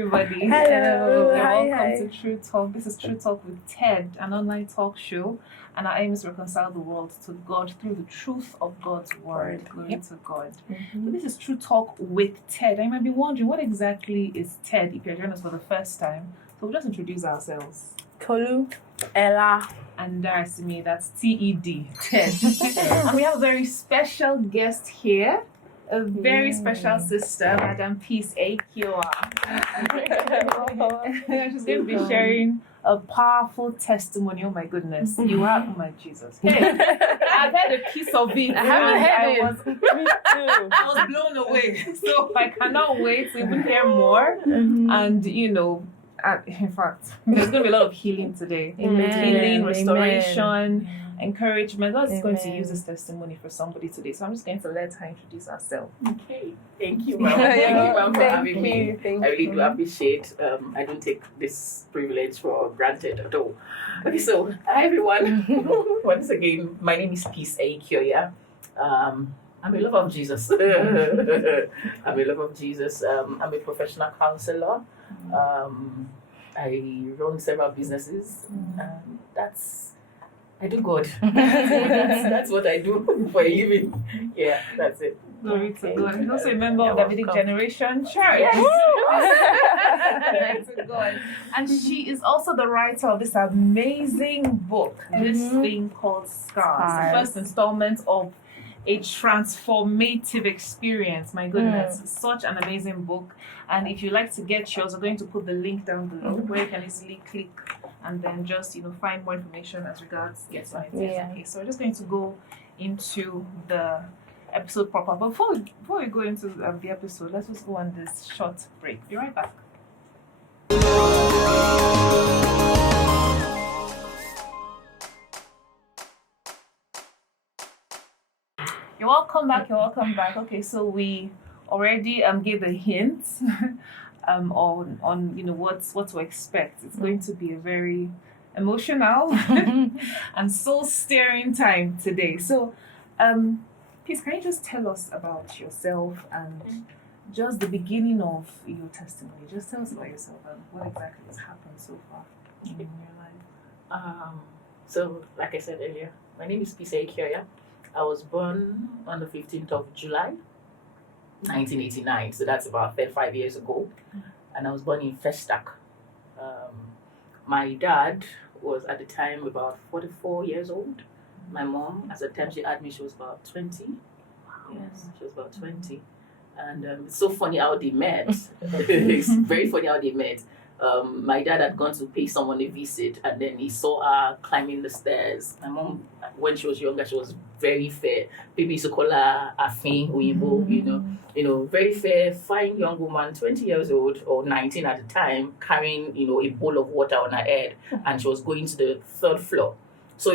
everybody. Hello. Welcome Hi. to True Talk. This is True Talk with Ted, an online talk show, and our aim is to reconcile the world to God through the truth of God's word. Glory to God. So this is True Talk with Ted. I might be wondering, what exactly is Ted if you're joining us for the first time? So we'll just introduce ourselves. Tolu, Ella. And Darasimi, that's T-E-D, Ted. And we have a very special guest here. A very special sister, Madam Peace EHIKIOYA. She's going to be sharing a powerful testimony. Oh my goodness. You are, oh my Jesus. Hey, I've had a piece of it. I haven't heard it. Me too. I was blown away. So I cannot wait to even hear more. And, in fact, there's going to be a lot of healing today. Amen. Healing, restoration. Amen. Encouragement. God is going to Amen. use this testimony for somebody today. So I'm just going to let her introduce herself. Okay. Thank you, ma'am. Thank you, ma'am, for having me. Thank I really you. do appreciate. I don't take this privilege for granted at all. Okay, so hi everyone. Once again, my name is Peace EHIKIOYA. I'm a lover of Jesus. I'm a lover of Jesus. I'm a professional counselor. I run several businesses. I do God. that's what I do for a living. Yeah, that's it. Glory to God. He's also a member You're of the Davidic welcome. Generation Church. Yes. Glory to God. And she is also the writer of this amazing book, this thing called Scars. The first installment of a transformative experience. My goodness, such an amazing book. And if you'd like to get yours, I'm going to put the link down below where you can easily click and then just find more information as regards Yes, it. Yeah. Okay, so we're just going to go into the episode proper. But before we go into the episode, let's just go on this short break. Be right back. You're welcome back. Okay, so we already gave a hint on what to expect. It's going to be a very emotional and soul-stirring time today. So please, can you just tell us about yourself and just the beginning of your testimony? Just tell us about yourself and what exactly has happened so far in your life. So, like I said earlier, my name is Peace EHIKIOYA. I was born on the 15th of July, 1989. So that's about 35 years ago. And I was born in Festac. My dad was at the time about 44 years old. My mom, at the time she had me, she was about 20. Yes, she was about 20. And it's so funny how they met. It's very funny how they met. My dad had gone to pay someone a visit, and then he saw her climbing the stairs. My mom, when she was younger, she was very fair. People used to call her Afin Uyibo, very fair, fine young woman, 20 years old or 19 at the time, carrying, a bowl of water on her head, and she was going to the third floor. So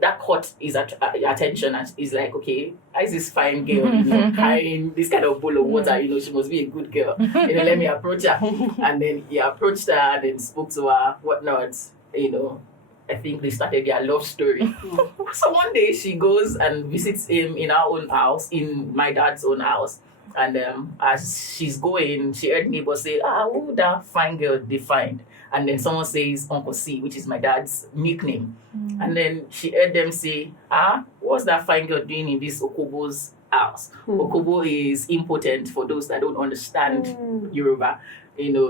that caught his attention, and he's like, okay, how is this fine girl, carrying this kind of bowl of water, she must be a good girl, let me approach her. And then he approached her and then spoke to her, whatnot, I think they started their love story. So one day she goes and visits him in our own house, in my dad's own house. And as she's going, she heard neighbors say, who that fine girl they find? And then someone says Uncle C, which is my dad's nickname. And then she heard them say, what's that fine girl doing in this Okobo's house? Okobo is impotent for those that don't understand Yoruba.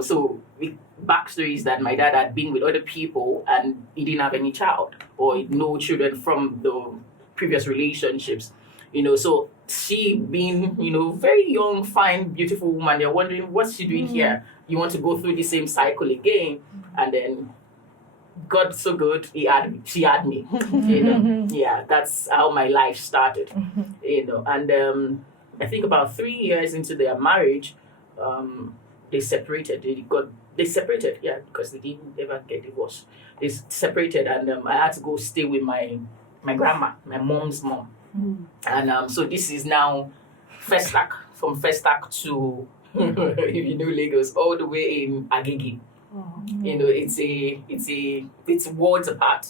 So the backstory is that my dad had been with other people and he didn't have any child or no children from the previous relationships. So she being, very young, fine, beautiful woman, they're wondering, what's she doing here? You want to go through the same cycle again? And then God so good, she had me. Yeah, that's how my life started. And I think about 3 years into their marriage, they separated. They separated, because they didn't ever get divorced. They separated, and I had to go stay with my grandma, my mom's mom. And so this is now Festac, from Festac to if you know Lagos, all the way in Agege. It's worlds apart.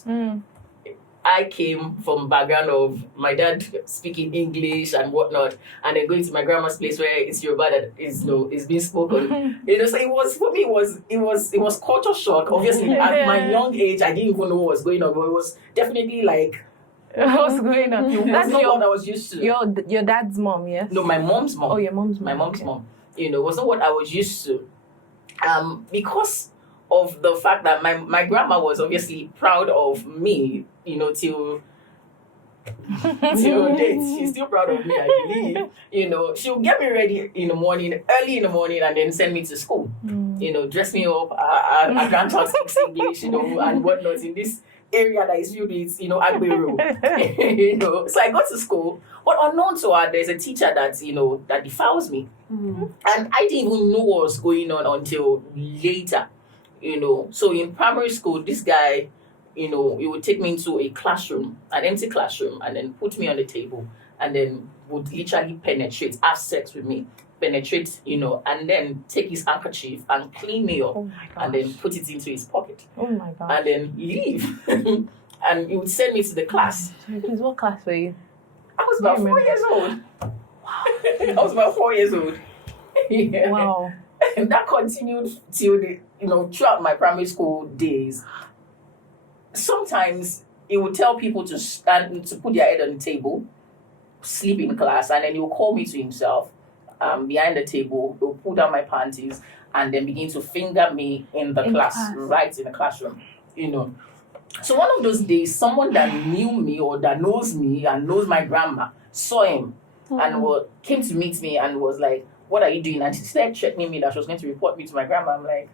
I came from a background of my dad speaking English and whatnot, and then going to my grandma's place where it's Yoruba that is being spoken. So it was for me. It was culture shock. Obviously, at my young age, I didn't even know what was going on, but it was definitely like what's going on? that's not what I was used to. Your dad's mom, yes? No, my mom's mom. Oh, your mom's mom. My mom's okay. mom. Was not what I was used to. Because of the fact that my grandma was obviously proud of me, till date. She's still proud of me, I believe. She'll get me ready in the morning, early in the morning, and then send me to school. Dress me up. I grandchild speaks English, and whatnot in this area that is filled with, Agbero. So I go to school, but unknown to her, there's a teacher that, that defiles me. And I didn't even know what was going on until later. So in primary school, this guy, he would take me into a classroom, an empty classroom, and then put me on the table, and then would literally have sex with me, and then take his handkerchief and clean me up, and then put it into his pocket. Oh my God. And then leave. And he would send me to the class. Sorry, please, what class were you? I was about 4 years old. Wow. I was about 4 years old. Yeah. Wow. And that continued till throughout my primary school days. Sometimes he would tell people to stand, to put their head on the table, sleep in class, and then he would call me to himself behind the table. He'll pull down my panties and then begin to finger me in the class, right in the classroom. So one of those days, someone that knew me or that knows me and knows my grandma saw him and came to meet me and was like, "What are you doing?" And she started threatening me that she was going to report me to my grandma. I'm like,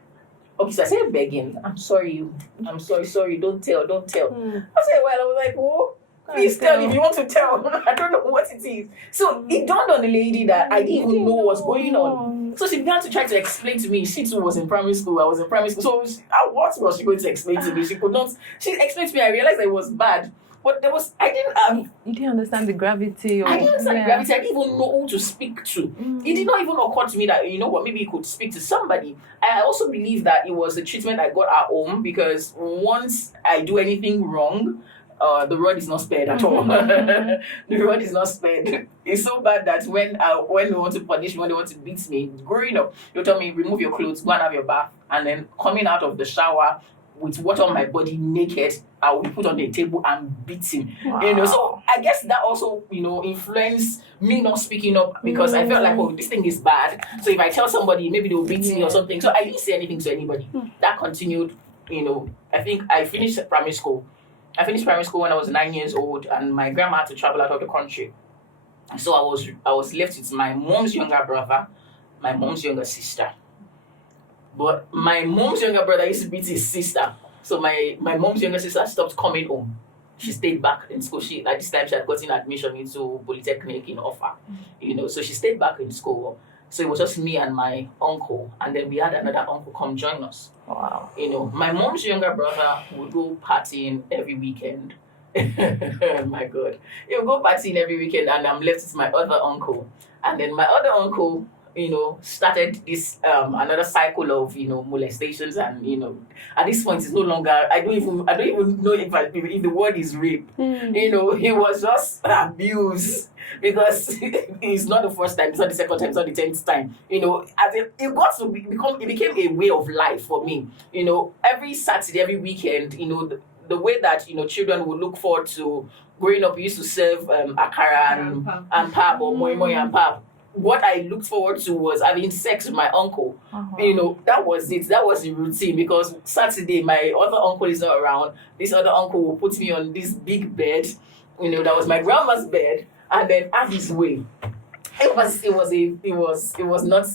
okay, so I started begging. I'm sorry, don't tell. I said, well, I was like, oh, please tell if you want to tell. I don't know what it is. So it dawned on the lady that I didn't even know what was going on. So she began to try to explain to me. She too was in primary school. I was in primary school. So what was she going to explain to me? She could not. She explained to me. I realized that it was bad. But you didn't understand the gravity. I didn't understand the gravity. I didn't even know who to speak to. It did not even occur to me that, maybe you could speak to somebody. I also believe that it was the treatment I got at home, because once I do anything wrong, the rod is not spared at all. The rod is not spared. It's so bad that when they want to punish me, when they want to beat me, growing up, they'll tell me, remove your clothes, go and have your bath, and then coming out of the shower with water on my body, naked, I will be put on the table and beat him. Wow. So I guess that also, influenced me not speaking up, because I felt like, oh, this thing is bad. So if I tell somebody, maybe they'll beat me or something. So I didn't say anything to anybody. That continued, I think I finished primary school. I finished primary school when I was 9 years old, and my grandma had to travel out of the country. So I was left with my mom's younger brother, my mom's younger sister. But my mom's younger brother used to beat his sister. So my mom's younger sister stopped coming home. She stayed back in school. At this time, she had gotten admission into Polytechnic in Offa. So she stayed back in school. So it was just me and my uncle. And then we had another uncle come join us. Wow. My mom's younger brother would go partying every weekend. My God. He would go partying every weekend, and I'm left with my other uncle. And then my other uncle, started this another cycle of molestations, and at this point it's no longer, I don't even know if the word is rape. He was just abused, because it's not the first time, it's not the second time, it's not the 10th time. It became a way of life for me. Every Saturday, every weekend, the way that children would look forward to growing up. We used to serve akara and pap, or moi moi and pap. What I looked forward to was having sex with my uncle. That was it. That was the routine, because Saturday my other uncle is not around. This other uncle will put me on this big bed, that was my grandma's bed, and then have his way. It was not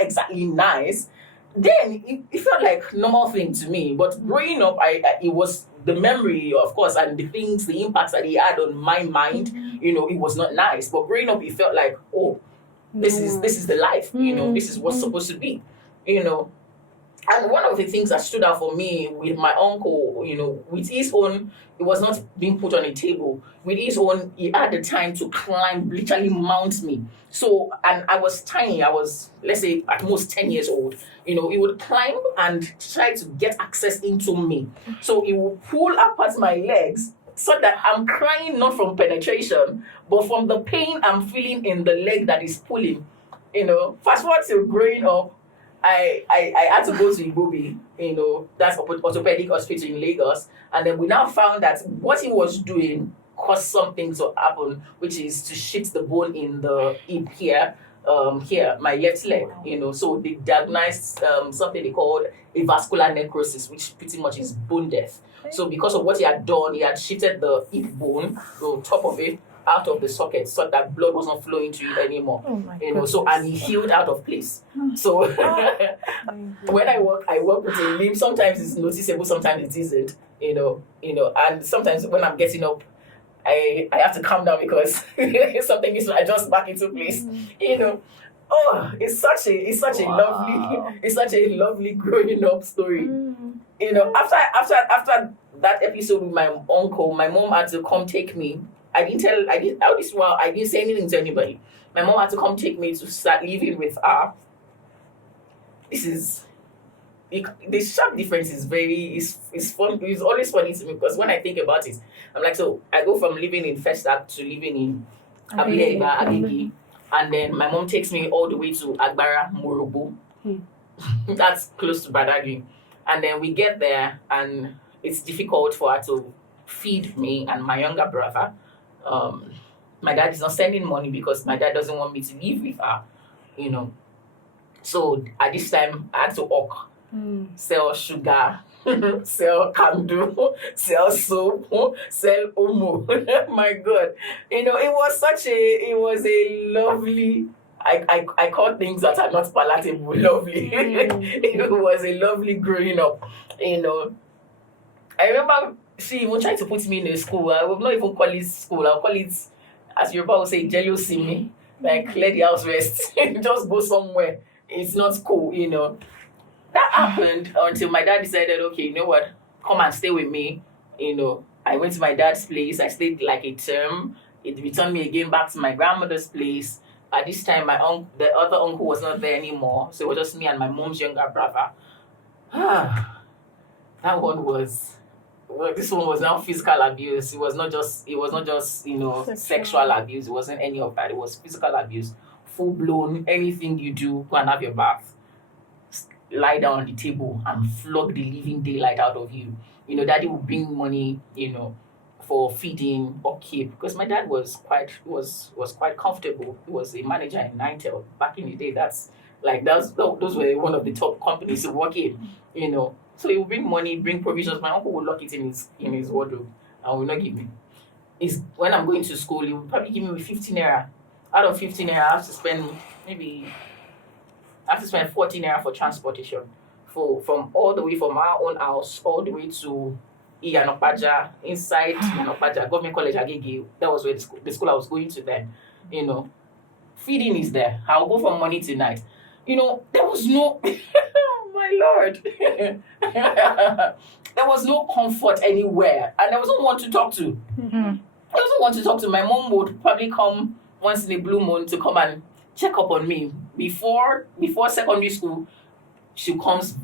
exactly nice. Then it felt like normal thing to me. But growing up, it was the memory, of course, and the impacts that he had on my mind. It was not nice. But growing up, it felt like, oh, this is the life, this is what's supposed to be, And one of the things that stood out for me with my uncle, with his own, it was not being put on a table. With his own, he had the time to climb, literally mount me. So, and I was tiny. I was, let's say, at most 10 years old. He would climb and try to get access into me. So he would pull apart my legs, so that I'm crying not from penetration, but from the pain I'm feeling in the leg that is pulling. Fast forward to growing up, I had to go to Ibobi, that's orthopedic hospital in Lagos, and then we now found that what he was doing caused something to happen, which is to shift the bone in the hip here, my left leg, so they diagnosed something they called a vascular necrosis, which pretty much is bone death. So because of what he had done, he had shifted the hip bone, the top of it, out of the socket so that blood was not flowing to it anymore. Oh my So and he healed out of place. So when I work with a limb. Sometimes it's noticeable, sometimes it isn't. And sometimes when I'm getting up, I have to calm down because something is like just back into place. Oh, it's such a lovely growing up story. After that episode with my uncle, my mom had to come take me. I didn't say anything to anybody. My mom had to come take me to start living with her. The sharp difference is it's fun. It's always funny to me because when I think about it, I'm like, so I go from living in Festac to living in Agege, and then my mom takes me all the way to Agbara, Morobo. That's close to Badagry. And then we get there, and it's difficult for her to feed me and my younger brother. My dad is not sending money because my dad doesn't want me to live with her, So at this time, I had to work, sell sugar, sell candle, sell soap, sell omo. My God, it was a lovely. I call things that are not palatable lovely. It was a lovely growing up, I remember she even tried to put me in a school. I will not even call it school. I'll call it, as Yoruba would say, jealousy, like let the house rest. Just go somewhere. It's not school, That happened until my dad decided, okay, you know what? Come and stay with me. I went to my dad's place. I stayed like a term. It returned me again back to my grandmother's place. At this time, the other uncle was not there anymore. So it was just me and my mom's younger brother. This one was now physical abuse. It was not just sexual abuse. It wasn't any of that. It was physical abuse. Full blown, anything you do, go and have your bath. Lie down on the table and flog the living daylight out of you. Daddy would bring money, for feeding or keep, because my dad was quite comfortable. He was a manager in Nitel back in the day. Those were one of the top companies to work in, So he would bring money, bring provisions. My uncle would lock it in his wardrobe and would not give me. When I'm going to school, he would probably give me 15 naira. Out of 15 naira, I have to spend 14 naira for transportation, from all the way from our own house all the way to Iyanopaja, inside Iyanopaja, Government College Agege. That was where the school I was going to then. Feeding is there. I'll go from morning to night. There was no, my Lord, there was no comfort anywhere, and there was no one to talk to. There was no one to talk to. My mom would probably come once in a blue moon to come and check up on me. Before secondary school, she comes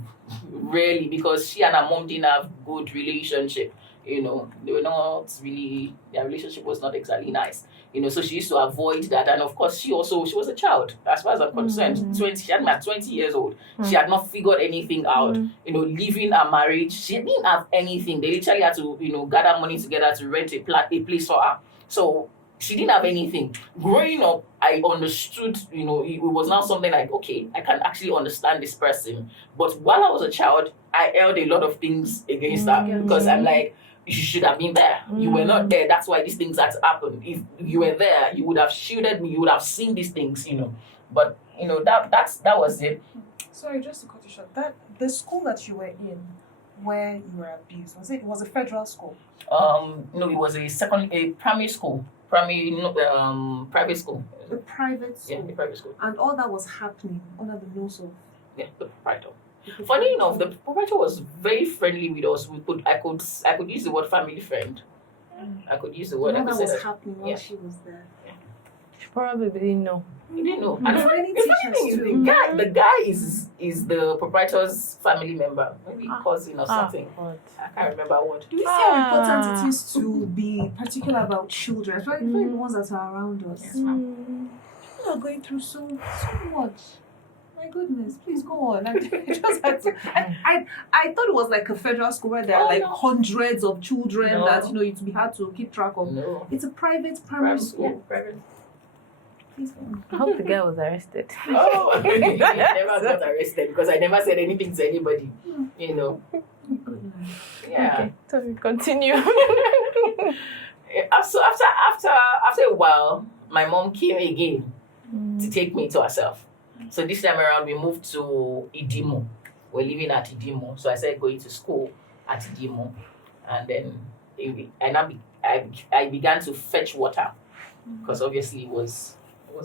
rarely because she and her mom didn't have good relationship. They were not really, their relationship was not exactly nice. So she used to avoid that. And of course, she was a child, as far as I'm concerned. She had me at 20 years old. She had not figured anything out. Leaving a marriage, she didn't have anything. They literally had to, gather money together to rent a place for her. So she didn't have anything. Growing up, I understood, it was now something like, okay, I can actually understand this person. But while I was a child, I held a lot of things against her because I'm like, you should have been there. You were not there. That's why these things had to happen. If you were there, you would have shielded me. You would have seen these things, But, that was it. Sorry, just to cut you short. The school that you were in, where you were abused, it was a federal school? No, it was a primary school. Private school. The private school? Yeah, the private school. And all that was happening under the nose of? Yeah, the proprietor. Funny enough, the proprietor was very friendly with us. I could use the word family friend. I could use the word. All that was happening while she was there? Yeah. She probably didn't know. He didn't know. Mm. And There are many the funny thing is, teachers the guy is the proprietor's family member, maybe cousin or something. God. I can't remember what. Do you see how important it is to be particular about children, especially the ones that are around us? Yes, ma'am. People are going through so much. My goodness, please go on. I just had to. I thought it was like a federal school where there are like hundreds of children No. that it's be hard to keep track of. No. It's a private primary Yeah, school. private. Please go on. I hope the guy was arrested. Oh, I never got arrested because I never said anything to anybody. You know. Yeah. Okay, so we continue. So after a while, my mom came again to take me to herself. So this time around, we moved to Idimo. We're living at Idimo. So I started going to school at Idimo, and then I began to fetch water because obviously it was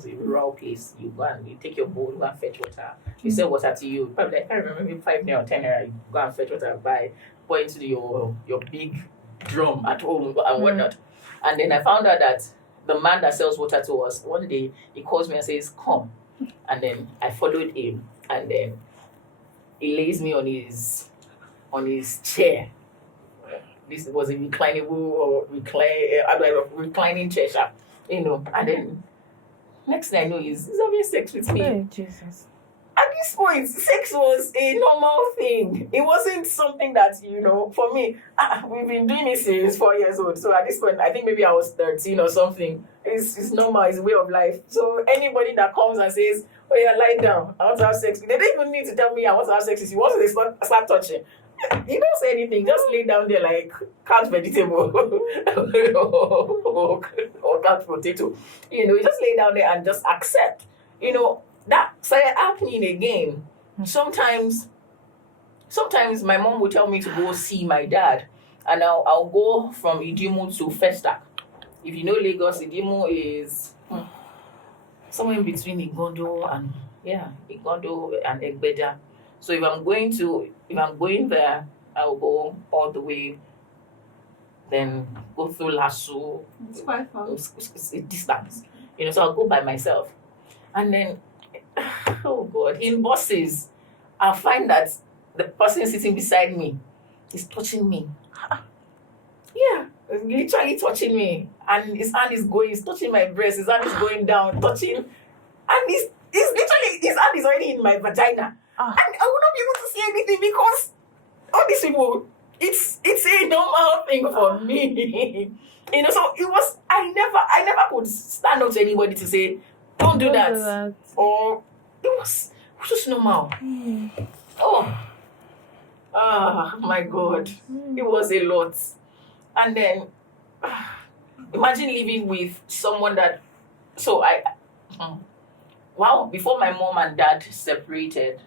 a rural place. You go and you take your bowl, go and fetch water. You sell water to you. Probably I can't remember, maybe 5 naira or 10 naira. You go and fetch water, pour into your big drum at home and whatnot. And then I found out that the man that sells water to us, one day he calls me and says, "Come." And then I followed him, and then he lays me on his chair. This was a reclining chair, and then next thing I know, he's having sex with me. Hey, Jesus. At this point, sex was a normal thing. It wasn't something that, for me, we've been doing it since 4 years old. So at this point, I think maybe I was 13 or something. It's normal, it's a way of life. So anybody that comes and says, "Oh yeah, lie down, I want to have sex," they don't even need to tell me I want to have sex with you. Once they start touching, you don't say anything, just lay down there like couch vegetable or couch potato. You just lay down there and just accept. That started happening again. Sometimes my mom would tell me to go see my dad, and I'll go from Idimo to Festac. If you know Lagos, Idimo is somewhere in between Igondo and Egbeda. So if I'm going there, I'll go all the way, then go through Lasso. It's quite far. It's a distance, so I'll go by myself. And then, oh God, in buses, I'll find that the person sitting beside me is touching me. Yeah, literally touching me. And his hand is touching my breast, his hand is going down, touching. And he's literally, his hand is already in my vagina. And I will not be able to see anything because all these people, it's a normal thing for me. So it was, I never could stand up to anybody to say, don't do that. Or it was just normal. Oh my God. It was a lot. And then imagine living with someone that, before my mom and dad separated,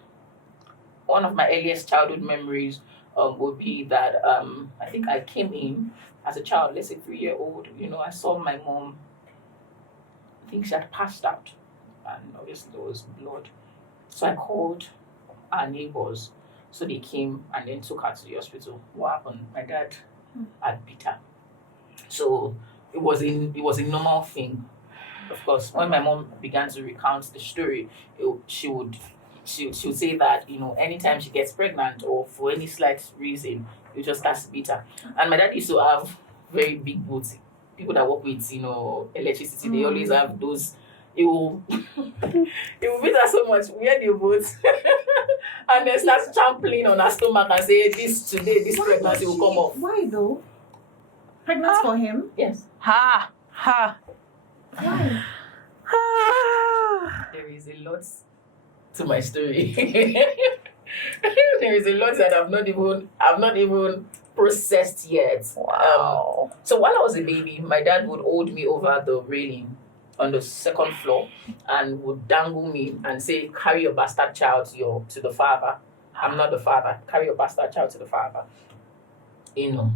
one of my earliest childhood memories would be that I think I came in as a child, let's say 3-year-old. I saw my mom. I think she had passed out, and obviously there was blood. So I called our neighbors, so they came and then took her to the hospital. What happened? My dad had beat her. So it was a normal thing. Of course, when my mom began to recount the story, she would say that anytime she gets pregnant or for any slight reason, you just start to beat her. And my dad used to have very big boots. People that work with electricity, they always have those. It will beat her so much. Wear the boots and then start trampling on her stomach and say, this pregnancy will come off. Why though? Pregnant for him? Yes. Ha! Why? There is a lot to my story. There is a lot that I've not even processed yet. Wow. So while I was a baby, my dad would hold me over the railing on the second floor and would dangle me and say, "Carry your bastard child to the father. I'm not the father. Carry your bastard child to the father." Till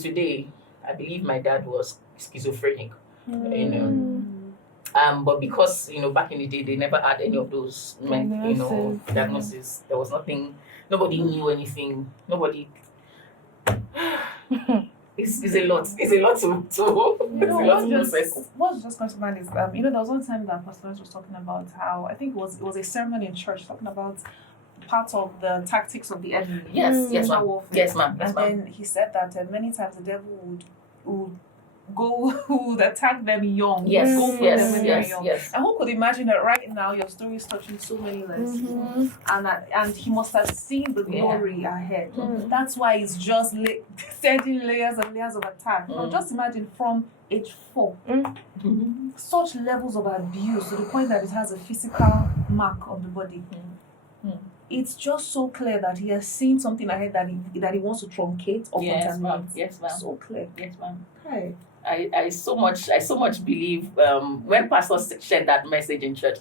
today, I believe my dad was schizophrenic. But because back in the day they never had any of those diagnoses. There was nothing. Nobody knew anything. Nobody. It's a lot. It's a lot to You know, It's a lot to process. what's just comes to mind is you know, there was one time that Pastor was talking about how I think it was a sermon in church talking about part of the tactics of the enemy. Yes, yes, spiritual ma'am. warfare. Yes, ma'am. Yes, And ma'am. then he said that many times the devil would attack them young. Yes, Go for them yes, when they're yes, young. yes. And who could imagine that right now your story is touching so many lives, and he must have seen the glory ahead. That's why it's just sending layers and layers of attack. Now just imagine from age 4, such levels of abuse to the point that it has a physical mark on the body. It's just so clear that he has seen something ahead that he wants to truncate or Yes, contaminate. ma'am. Yes, ma'am. So clear. Yes, ma'am. Hi. I so much believe when pastors shared that message in church.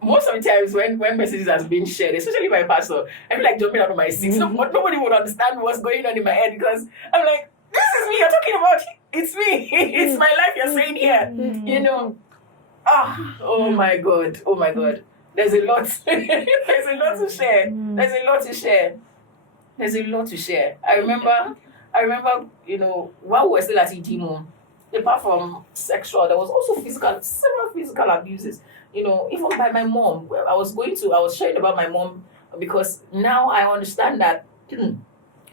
Most of the times when messages has been shared, especially by pastor, I feel like jumping out of my seat. Nobody would understand what's going on in my head because I'm like, this is me you're talking about. It's me. It's my life you're saying here. You know. Oh my God. Oh my God. There's a lot. There's a lot to share. There's a lot to share. There's a lot to share. I remember, you know, while we were still at EDMO, apart from sexual, there was also several physical abuses. You know, even by my mom. Well, I was sharing about my mom because now I understand that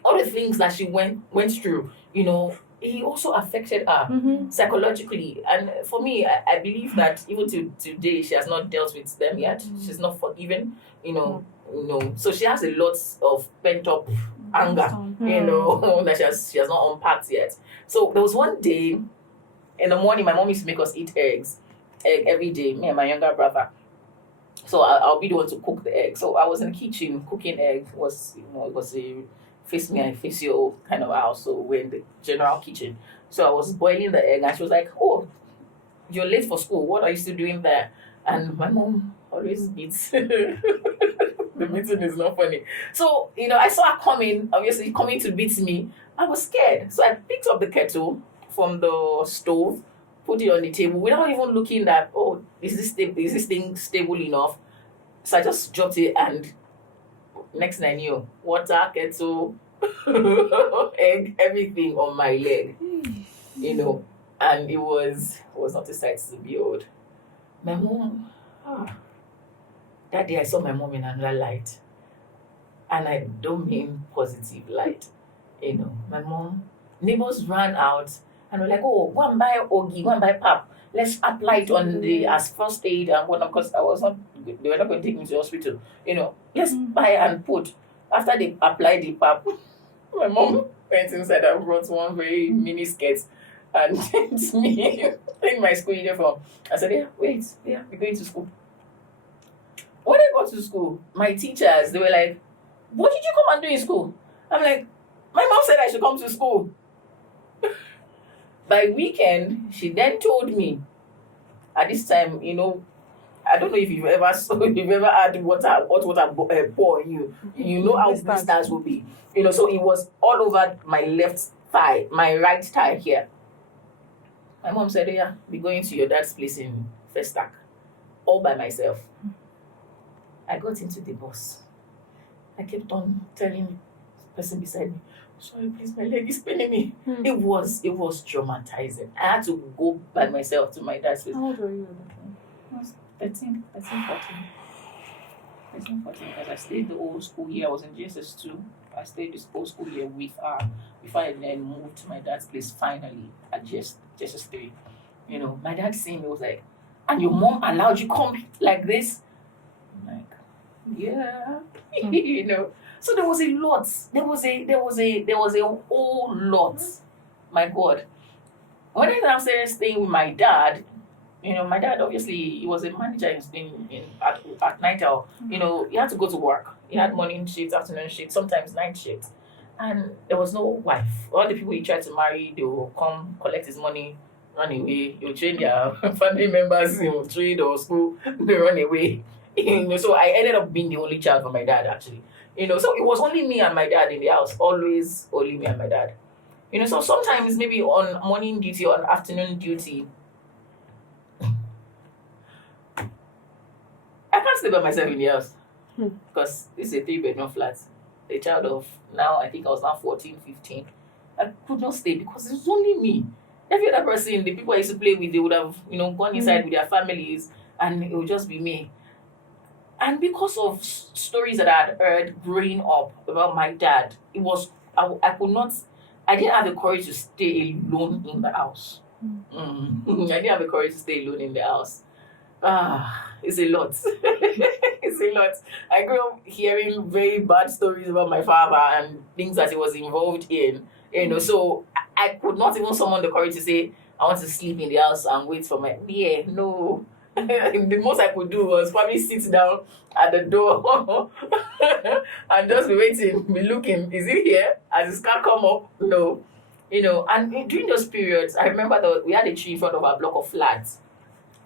all the things that she went through, you know, it also affected her psychologically. And for me, I believe that even to today, she has not dealt with them yet. She's not forgiven, you know. So she has a lot of pent up anger, you know, that she has not unpacked yet. So there was one day in the morning, my mom used to make us eat egg every day, me and my younger brother. So I'll be the one to cook the egg. So I was in the kitchen cooking egg. It was a face me and face you kind of house. So we're in the general kitchen. So I was boiling the egg and she was like, "Oh, you're late for school. What are you still doing there?" And my mom always beats. The meeting is not funny. So, you know, I saw her coming to beat me. I was scared. So I picked up the kettle from the stove, put it on the table without even looking at, oh, is this thing stable enough? So I just dropped it and next thing I knew, water, kettle, egg, everything on my leg. You know, and it was not a sight to behold. My mom, that day I saw my mom in another light. And I don't mean positive light. You know, my mom, neighbors ran out and were like, "Oh, go and buy Ogi, go and buy pap. Let's apply it on as first aid and whatnot," because they were not going to take me to the hospital. You know, let's buy and put. After they applied the pap, my mom went inside and brought one very mini skirt and it's me in my school uniform. I said, we're going to school. When I got to school, my teachers, they were like, "What did you come and do in school?" I'm like, "My mom said I should come to school." By weekend, she then told me, at this time, you know, I don't know if you've ever had hot water pour on you. You know how blisters will be. You know, so it was all over my left thigh, my right thigh here. My mom said, "Yeah, be going to your dad's place in Festac, all by myself." I got into the bus. I kept on telling the person beside me, "Sorry, please, my leg is paining me." It was traumatizing. I had to go by myself to my dad's place. How old were you at that time? I was 13, 14, because I stayed the whole school year. I was in GSS2. I stayed this whole school year with her before I then moved to my dad's place finally at GSS3. You know, my dad seeing me was like, "And your mom allowed you come like this?" I'm like, "Yeah." You know. So there was a lot. There was a whole lot. My God. When I started staying with my dad, you know, my dad obviously he was a manager at night owl. You know, he had to go to work. He had morning shift, afternoon shift, sometimes night shift. And there was no wife. All the people he tried to marry, they will come collect his money, run away. He'll train their family members, trade or school, they run away. You know, so I ended up being the only child for my dad actually. You know, so it was only me and my dad in the house, always only me and my dad. You know, so sometimes maybe on morning duty or on afternoon duty, I can't stay by myself in the house because this is a 3-bedroom flat. A child of now, I think I was now 14, 15. I could not stay because it was only me. Every other person, the people I used to play with, they would have, gone inside with their families, and it would just be me. And because of stories that I had heard growing up about my dad, it was I didn't have the courage to stay alone in the house. I didn't have the courage to stay alone in the house. It's a lot. It's a lot. I grew up hearing very bad stories about my father and things that he was involved in. So I could not even summon the courage to say, I want to sleep in the house and wait for no. The most I could do was probably sit down at the door and just be waiting, be looking, is it here? As his car come up? No. And during those periods, I remember that we had a tree in front of our block of flats.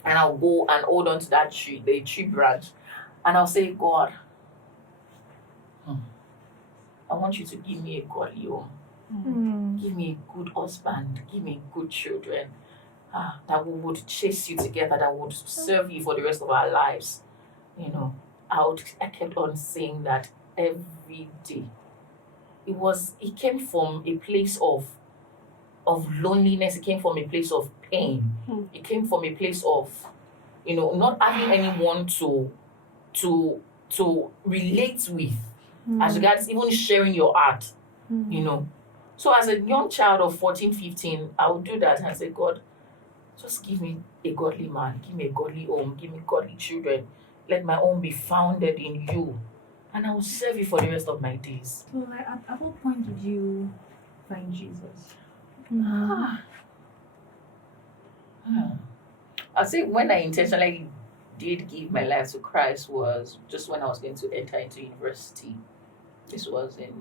And I'll go and hold on to that tree, the tree branch, and I'll say, God, I want you to give me a godly home. Give me a good husband. Give me good children. That we would chase you together, that would serve you for the rest of our lives. I kept on saying that every day. It came from a place of loneliness. It came from a place of pain. It came from a place of, not having anyone to relate with, as regards even sharing your heart, So as a young child of 14, 15, I would do that and say, God, just give me a godly man, give me a godly home, give me godly children. Let my home be founded in you, and I will serve you for the rest of my days. So, like, at what point did you find Jesus? I'd say when I intentionally did give my life to Christ was just when I was going to enter into university. This was in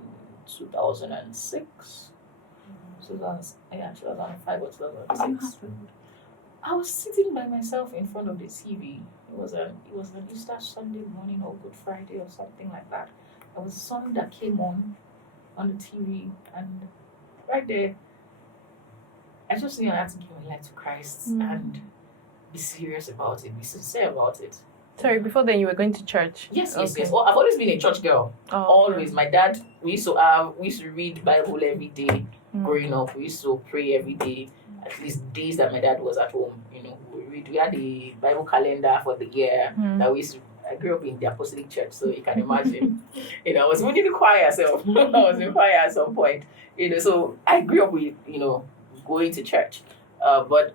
2006. 2005 or 2006. I was sitting by myself in front of the TV. It was an Easter Sunday morning or Good Friday or something like that. There was a song that came on the TV, and right there, I just knew I had to give my life to Christ and be serious about it, be sincere about it. Sorry, before then you were going to church? Yes. Well, I've always been a church girl. Always. My dad, we used to read Bible every day growing up. We used to pray every day, at least days that my dad was at home. We had a Bible calendar for the year that we used to. I grew up in the Apostolic Church, so you can imagine. I was winning the choir, so I was in choir at some point. So I grew up with going to church, but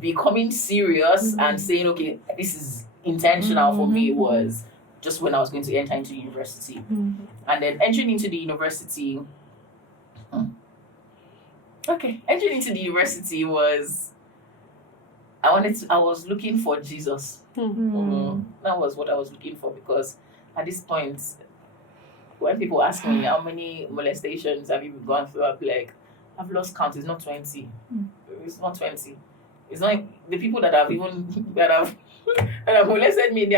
becoming serious and saying, okay, this is intentional for me was just when I was going to enter into university, and then entering into the university. Entering into the university was. I was looking for Jesus. That was what I was looking for, because at this point, when people ask me how many molestations have you gone through, I'll be like, I've lost count. It's not 20. It's not 20. It's not the people that have molested me.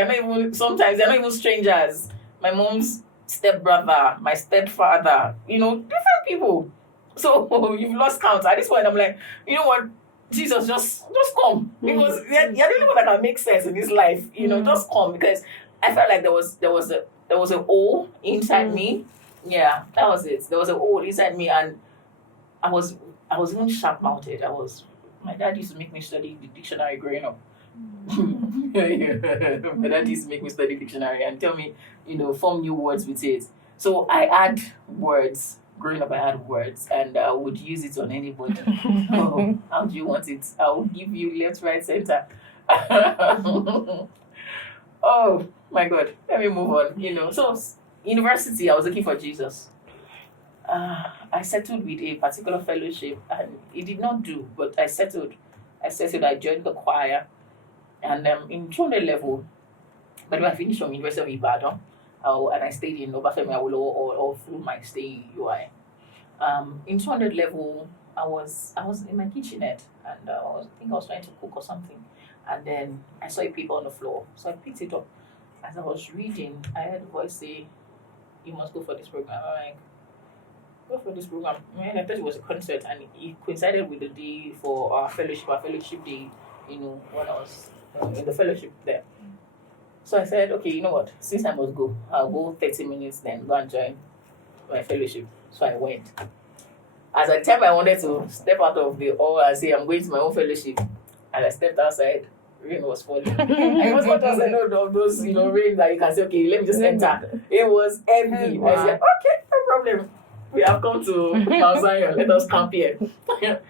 Sometimes they're not even strangers. My mom's stepbrother, my stepfather, different people. So you've lost count. At this point, I'm like, you know what? Jesus, just come, because you're the only one that can make sense in this life. Just come, because I felt like there was a hole inside me. Yeah, that was it. There was a hole inside me, and I was even sharp-mouthed. My dad used to make me study the dictionary growing up. My dad used to make me study dictionary and tell me, form new words with it. So I had words. Growing up, I had words, and I would use it on anybody. How do you want it? I will give you left, right, center. Oh my God! Let me move on. So university, I was looking for Jesus. I settled with a particular fellowship, and it did not do, but I settled. I joined the choir, and in 200 level. By the way, I finished from University of Ibadan. And I stayed in Mike-Bamiloye all through my stay in UI. In 200 level, I was in my kitchenette, and I think I was trying to cook or something. And then I saw a paper on the floor, so I picked it up. As I was reading, I heard a voice say, "You must go for this program." I'm like, "Go for this program?" I thought it was a concert, and it coincided with the day for our fellowship day. When I was in the fellowship there. So I said, okay, you know what? Since I must go, I'll go 30 minutes then, go and join my fellowship. So I went. As at the time I wanted to step out of the hall and say I'm going to my own fellowship, and I stepped outside, rain was falling. And it was not just of those, rain that you can say, okay, let me just enter. It was heavy. Wow. I said, okay, no problem. We have come to Mount Zion. Let us camp here.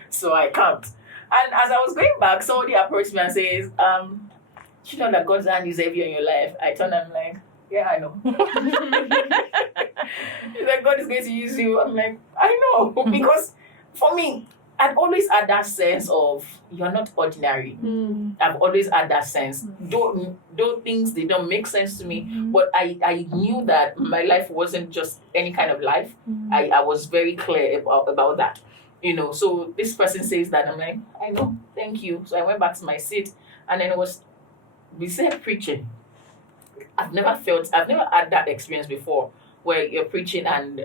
So I camped. And as I was going back, somebody approached me and says, you know that God's hand is heavy on your life. I turned and I'm like, yeah, I know. He's like, God is going to use you. I'm like, I know. Because for me, I've always had that sense of you're not ordinary. I've always had that sense. Though things, they don't make sense to me, but I knew that my life wasn't just any kind of life. I was very clear about that. So this person says that, I'm like, I know, thank you. So I went back to my seat, and then we said preaching. I've never had that experience before where you're preaching and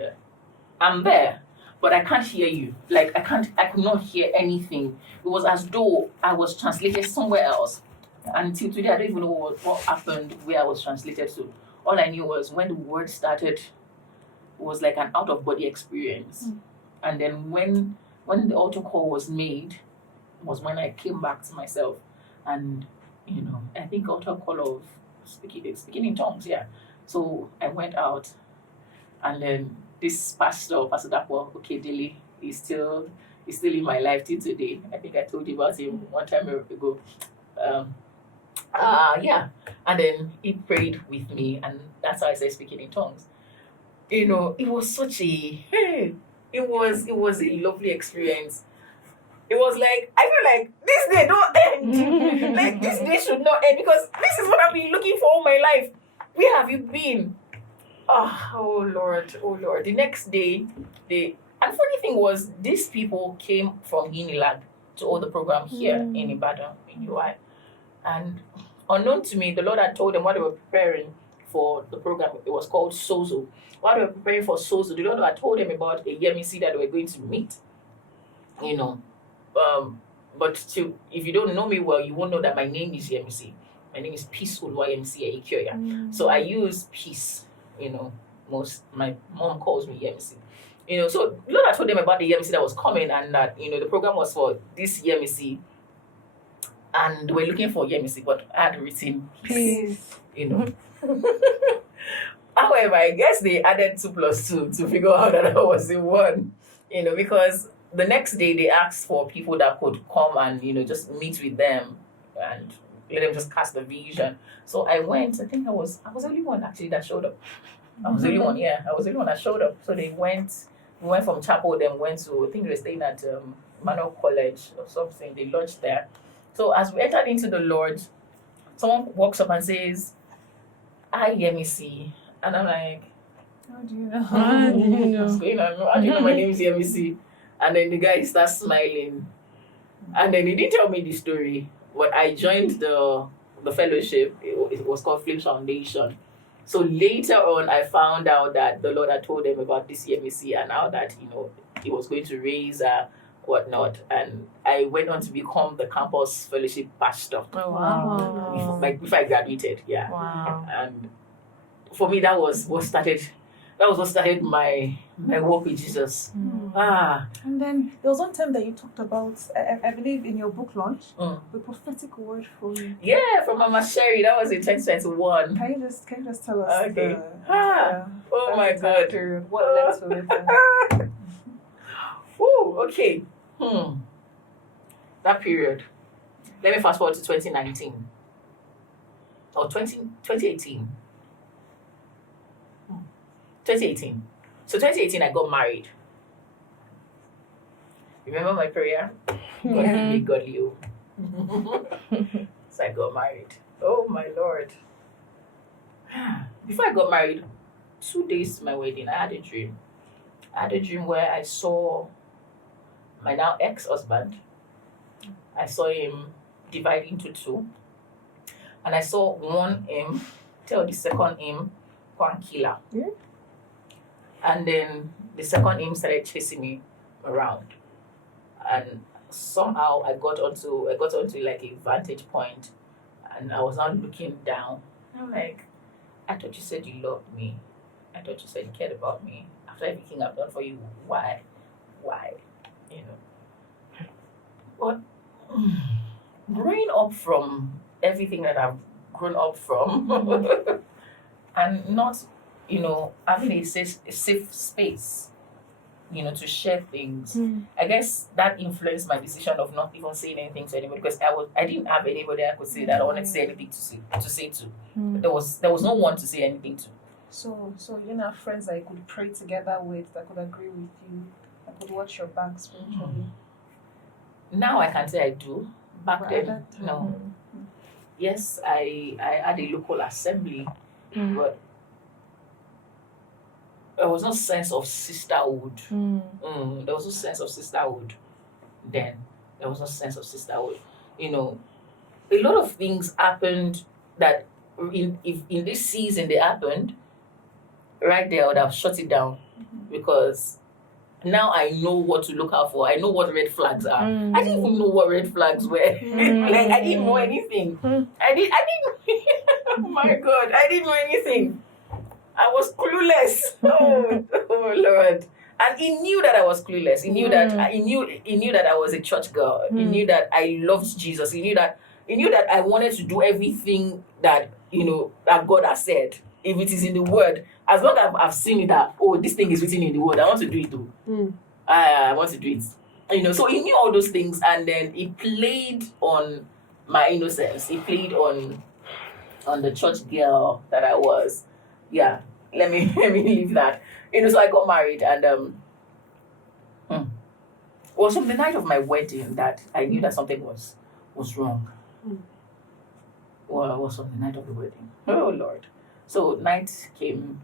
I'm there, but I can't hear you. Like I could not hear anything. It was as though I was translated somewhere else. And until today, I don't even know what happened, where I was translated to. All I knew was when the word started, it was like an out-of-body experience. And then when the altar call was made, was when I came back to myself. And, I think altar call of speaking in tongues, yeah. So I went out, and then this Pastor Dapo Okedele is still in my life till today. I think I told you about him one time ago. Yeah. And then he prayed with me, and that's how I started speaking in tongues. It was such it was a lovely experience. It was like, I feel like this day don't end. Like this day should not end, because this is what I've been looking for all my life. Where have you been? Oh Lord. The next day, and funny thing was, these people came from Unilag to all the program here in Ibadan, in UI. And unknown to me, the Lord had told them what they were preparing for the program. It was called Sozo. While they were preparing for Sozo, the Lord had told them about a Yemisi that they were going to meet. But if you don't know me well, you won't know that my name is Yemisi. My name is Peace Oluwayemisi EHIKIOYA. So I use peace. My mom calls me Yemisi. So Lord had told them about the Yemisi that was coming, and that the program was for this Yemisi, and we're looking for Yemisi, but I had written peace. However, I guess they added 2 + 2 to figure out that I was the one. Because the next day they asked for people that could come and just meet with them and let them just cast the vision. So I went. I think I was the only one actually that showed up. I was the only one. Yeah, I was the only one that showed up. So they went. We went from chapel. Then went to, I think they were staying at Manual College or something. They lodged there. So as we entered into the lodge, someone walks up and says, "Hi, Yemisi," and I'm like, How do you know? What's going on? How do you know my name is Yemisi? And then the guy starts smiling. And then he didn't tell me the story. But I joined the fellowship. It was called Flames Foundation. So later on, I found out that the Lord had told them about this Yemisi and how that, he was going to raise whatnot. And I went on to become the campus fellowship pastor. Oh, wow. Before I graduated, yeah. Wow. And for me, that was what started my walk with Jesus. And then there was one time that you talked about, I believe in your book launch, the prophetic word for you. Yeah, from Mama Sherry. That was in 2021. Can you just tell us? Okay. Oh my God. Period. What led to it? Oh, okay. That period. Let me fast forward to 2019 or 2018. 2018. So 2018, I got married. Remember my prayer? God give me godly. So I got married. Oh my Lord. Before I got married, 2 days to my wedding, I had a dream. I had a dream where I saw my now ex-husband. I saw him divide into 2. And I saw one him tell the second him, "Go and kill her." Yeah. And then the second him started chasing me around. And somehow I got onto like a vantage point, and I was not looking down. I'm like, I thought you said you loved me. I thought you said you cared about me. After everything I've done for you, why? you know. But growing up from everything that I've grown up from, and not, having a safe space, to share things. I guess that influenced my decision of not even saying anything to anybody, because I didn't have anybody I could say that I wanted to say anything to say to. There was no one to say anything to. So you didn't have friends that you could pray together with, that could agree with you, that could watch your back spiritually. Now I can say I do. Back But then, at that time, no. Yes, I had a local assembly, but there was no sense of sisterhood. There was no sense of sisterhood then. There was no sense of sisterhood. A lot of things happened that if in this season they happened, right there I would have shut it down, because now I know what to look out for. I know what red flags are. I didn't even know what red flags were. Like, I didn't know anything. I didn't. Oh my God, I didn't know anything. I was clueless. Oh Lord. And he knew that I was clueless. He knew that he knew that I was a church girl. He knew that I loved Jesus. He knew that I wanted to do everything that that God has said. If it is in the word, as long as I've seen it that this thing is written in the word, I want to do it too. I want to do it. So he knew all those things, and then he played on my innocence. He played on the church girl that I was. Yeah, let me leave that. So I got married, and it was from the night of my wedding that I knew that something was wrong. Well, it was from the night of the wedding. Oh Lord. So night came.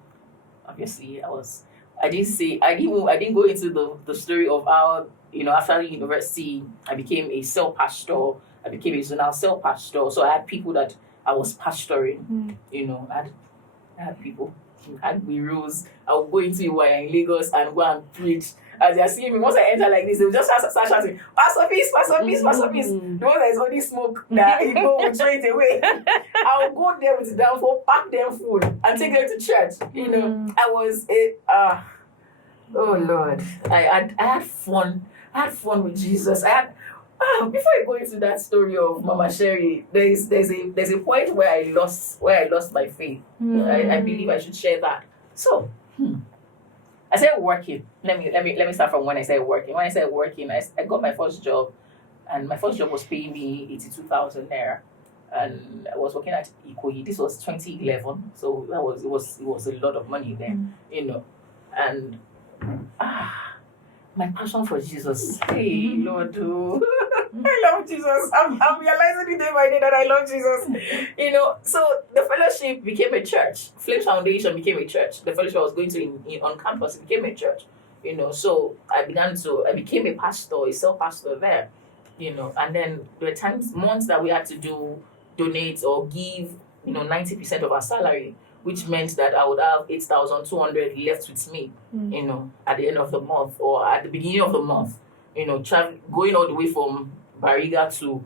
Obviously, I didn't go into the story of how, after university, I became a cell pastor. I became a zonal cell pastor. So I had people that I was pastoring. I had people. I had bureaus. I would go into EHIKIOYA in Lagos and go and preach. As they are seeing me, once I enter like this, they will just start shouting, Pastor peace, Pastor peace, Pastor peace. The one that is only smoke, that you go will throw it away. I will go there with the downfall, pack them food, and take them to church. I was oh Lord. I had fun. I had fun with Jesus. Before I go into that story of Mama Sherry, there's a point where I lost my faith. I believe I should share that. So I started working. Let me start from when I started working. When I started working, I got my first job, and my first job was paying me 82,000 naira, and I was working at EHIKIOYA. This was 2011, so it was a lot of money then, and my passion for Jesus. Hey Lord, I love Jesus. I'm realizing the day by day that I love Jesus. So the fellowship became a church. Flame Foundation became a church. The fellowship I was going to on campus, it became a church. So I became a pastor, a cell pastor there. And then there were months that we had to donate or give 90% of our salary, which meant that I would have 8,200 left with me, at the end of the month or at the beginning of the month. Going all the way from Bariga to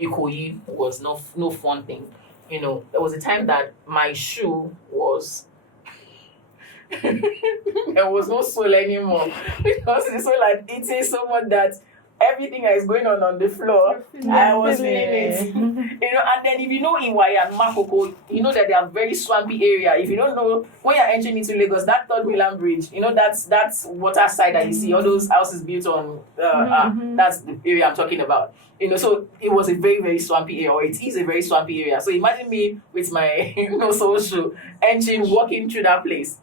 EHIKIOYA was no fun thing. There was a time that my shoe was there was no sole anymore, because the sole had eaten so much that everything that is going on the floor, I was feeling it. And then if you know EHIKIOYA and Makoko, you know that they are very swampy area. If you don't know, when you're entering into Lagos, that third Milan Bridge, that's water side that you see, all those houses built on, that's the area I'm talking about. So it was a very, very swampy area, or it is a very swampy area. So imagine me with my sole shoe, entering, walking through that place.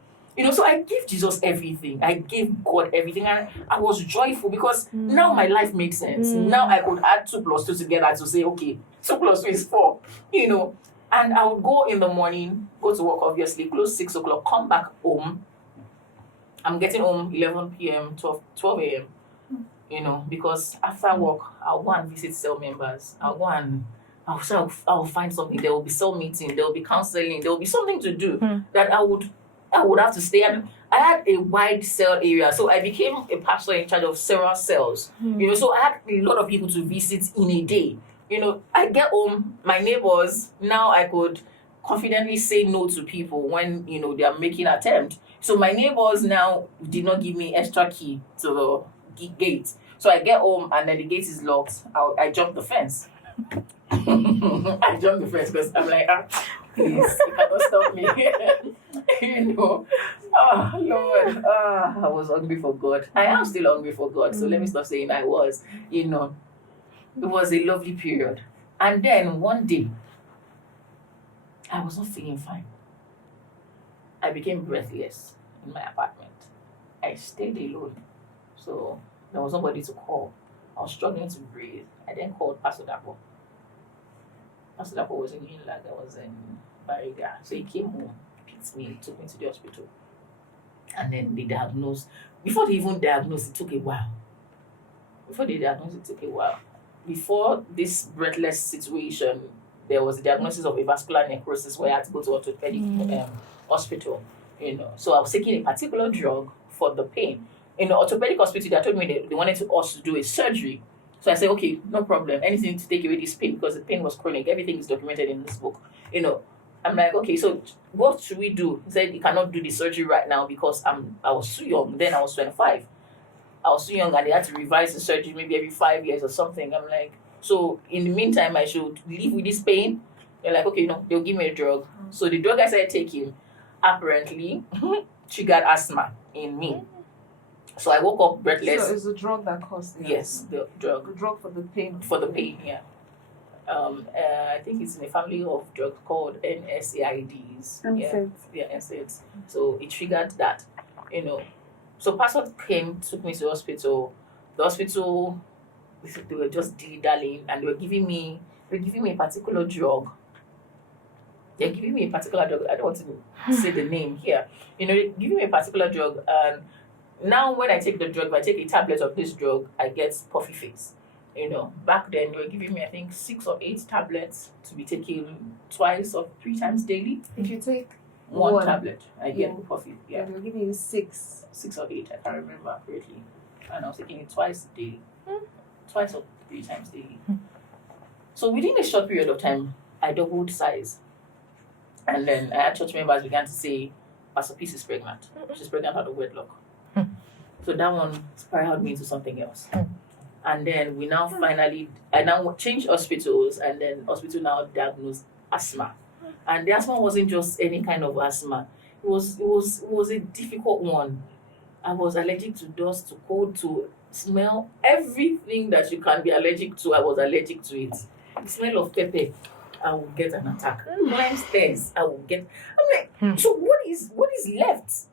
So I gave Jesus everything. I gave God everything. And I was joyful because now my life made sense. Now I could add 2 plus 2 together to say, okay, 2 plus 2 is 4. And I would go in the morning, go to work, obviously, close 6 o'clock, come back home. I'm getting home 11 p.m., 12 a.m., because after work, I'll go and visit cell members. I'll find something. There will be cell meeting. There will be counseling. There will be something to do that I would have to stay. And I had a wide cell area, so I became a pastor in charge of several cells. So I had a lot of people to visit in a day. I get home, my neighbors, now I could confidently say no to people when they are making attempt. So my neighbors now did not give me extra key to the gate. So I get home and then the gate is locked. I jump the fence. I jump the fence because I'm like, please, you cannot stop me. You know, Lord, I was hungry for God. I am still hungry for God. So let me stop saying I was. You know, it was a lovely period. And then one day, I was not feeling fine. I became breathless in my apartment. I stayed alone. So there was nobody to call. I was struggling to breathe. I then called Pastor Dapo. Pastor Dapo was in Unilag. I was in Bariga. So he came home, picked me, took me to the hospital. And then they diagnosed. Before they even diagnosed, it took a while. Before this breathless situation, there was a diagnosis of a vascular necrosis where I had to go to orthopedic hospital. You know, so I was taking a particular drug for the pain. In the orthopedic hospital, they told me they wanted us to do a surgery. So I said, okay, no problem. Anything to take away this pain because the pain was chronic. Everything is documented in this book. You know, I'm like, okay, so what should we do? He said, you cannot do the surgery right now because I was too young. Then I was 25. I was too young and they had to revise the surgery maybe every 5 years or something. I'm like, so in the meantime, I should live with this pain. They're like, okay, no, they'll give me a drug. So the drug I started taking apparently triggered asthma in me. So I woke up breathless. So it's a drug that caused it. Yes, the drug. The drug for the pain. For the pain, yeah. I think it's in a family of drugs called NSAIDs. NSAIDs. So it triggered that, you know. So pastor took me to the hospital. The hospital, they were just dilly-dallying and they were giving me a particular drug. They're giving me a particular drug. I don't want to say the name here. You know, they're giving me a particular drug and now when I take the drug, if I take a tablet of this drug, I get puffy face. You know, back then they were giving me I think 6 or 8 tablets to be taken twice or 3 times daily. If you take one tablet, I get puffy. Yeah, they're giving you 6. 6 or 8, I can't remember accurately. And I was taking it twice daily, twice or 3 times daily. So within a short period of time, I doubled size. And then our church members began to say, Pastor Peace is pregnant. She's pregnant out of wedlock. So that one spiraled me into something else. And then I now changed hospitals and then hospital now diagnosed asthma. And the asthma wasn't just any kind of asthma. It was a difficult one. I was allergic to dust, to cold, to smell, everything that you can be allergic to, I was allergic to it. The smell of pepper, I would get an attack. Climb stairs, I'm like, so what is left?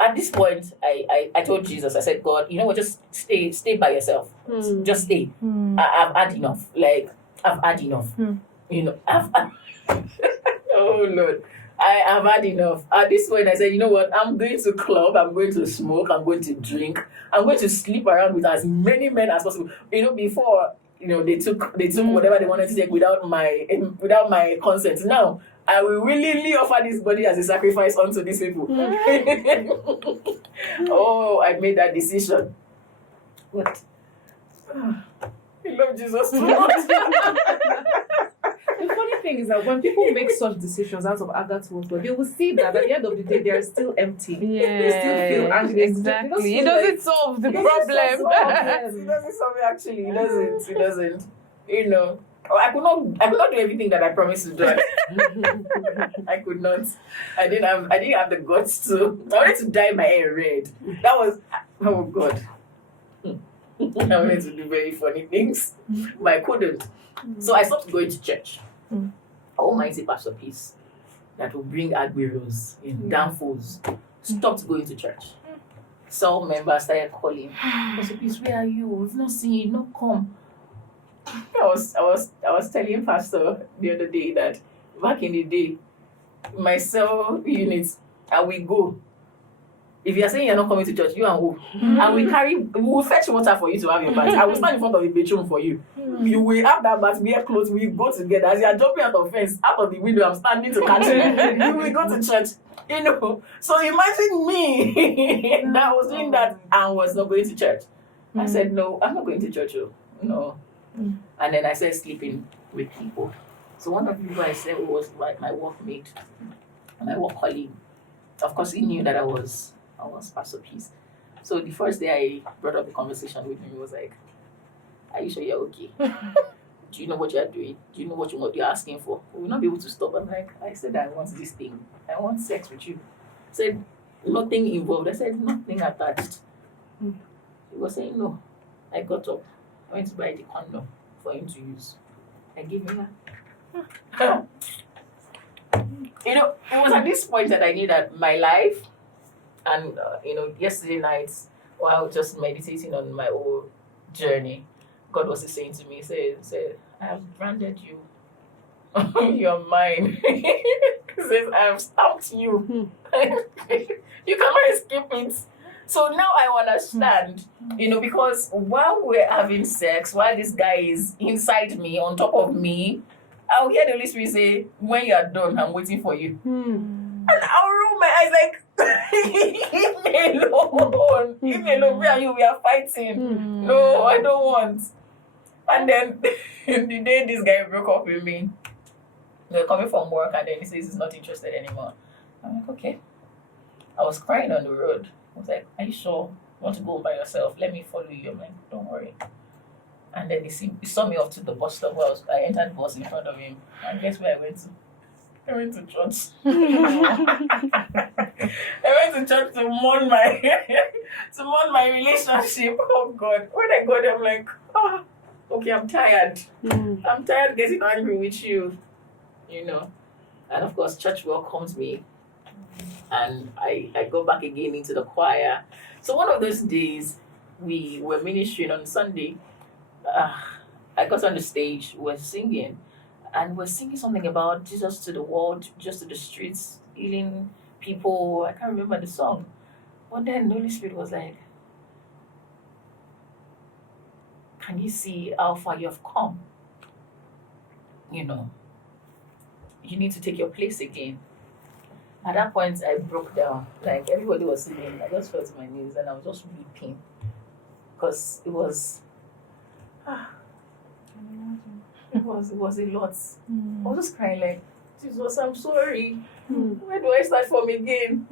At this point, I told Jesus, I said, God, you know what, just stay by yourself. Just stay. I've had enough. Like, I've had enough. You know, oh Lord. I have had enough. At this point, I said, you know what? I'm going to club. I'm going to smoke. I'm going to drink. I'm going to sleep around with as many men as possible. You know, before, you know, they took whatever they wanted to take without my consent. Now, I will willingly offer this body as a sacrifice unto these people. Oh, I made that decision. What? I love Jesus too much. The funny thing is that when people make such decisions out of anger towards God, they will see that at the end of the day they are still empty. Yeah, they still feel angry. Exactly. It doesn't solve the problem. It doesn't solve it actually. It doesn't. You know. I could not do everything that I promised to do. I could not. I didn't have the guts to. I wanted to dye my hair red. That was, oh God. I wanted to do very funny things, but I couldn't. So I stopped going to church. Almighty Pastor Peace, that will bring Agbiros in downfalls, stopped going to church. Some members started calling, Pastor Peace, where are you? We've not seen you, not come. I was telling Pastor the other day that back in the day, my cell units, I will go. If you are saying you're not coming to church, you and who? And we will fetch water for you to have your bath. I will stand in front of the bedroom for you. You will have that bath, wear clothes, we go together. As you are jumping out of fence, out of the window, I'm standing to catch you. You will go to church. You know. So imagine me that was doing that and was not going to church. I said, no, I'm not going to church. No. And then I started sleeping with people. So one of the people I said was like my workmate, my work colleague. Of course, he knew that I was Pastor Peace. So the first day I brought up the conversation with him, he was like, "Are you sure you're okay? Do you know what you're doing? Do you know what you're asking for? We will not be able to stop." I'm like, "I said I want this thing. I want sex with you." He said, "Nothing involved." I said, "Nothing attached." He was saying no. I got up. I went to buy the condom for him to use. I gave him that. You know, it was at this point that I knew that my life, and yesterday night while just meditating on my own journey, God was saying to me, say, "I have branded you. You're mine." He says, "I have stamped you. You cannot escape it." So now I understand, because while we're having sex, while this guy is inside me, on top of me, I'll hear the Holy Spirit say, "When you are done, I'm waiting for you." And I'll roll my eyes like, "Leave me alone. Leave me alone. Me and you, we are fighting. No, I don't want." And then the day this guy broke up with me, we were coming from work, and then he says he's not interested anymore. I'm like, okay. I was crying on the road. I was like, "Are you sure you want to go by yourself? Let me follow you." I'm like, "Don't worry." And then he saw me off to the bus stop where I entered the bus in front of him. And guess where I went to? I went to church. I went to church to mourn my relationship. Oh God. When I got there, I'm like, okay, I'm tired. I'm tired getting angry with you. And of course, church welcomes me. And I go back again into the choir. So one of those days, we were ministering on Sunday. I got on the stage, we're singing, and we're singing something about Jesus to the world, just to the streets, healing people. I can't remember the song. But then the Holy Spirit was like, "Can you see how far you have come? You need to take your place again." At that point, I broke down. Like, everybody was singing. I just fell to my knees and I was just weeping. Because it was a lot. I was just crying like, "Jesus, I'm sorry. Where do I start from again?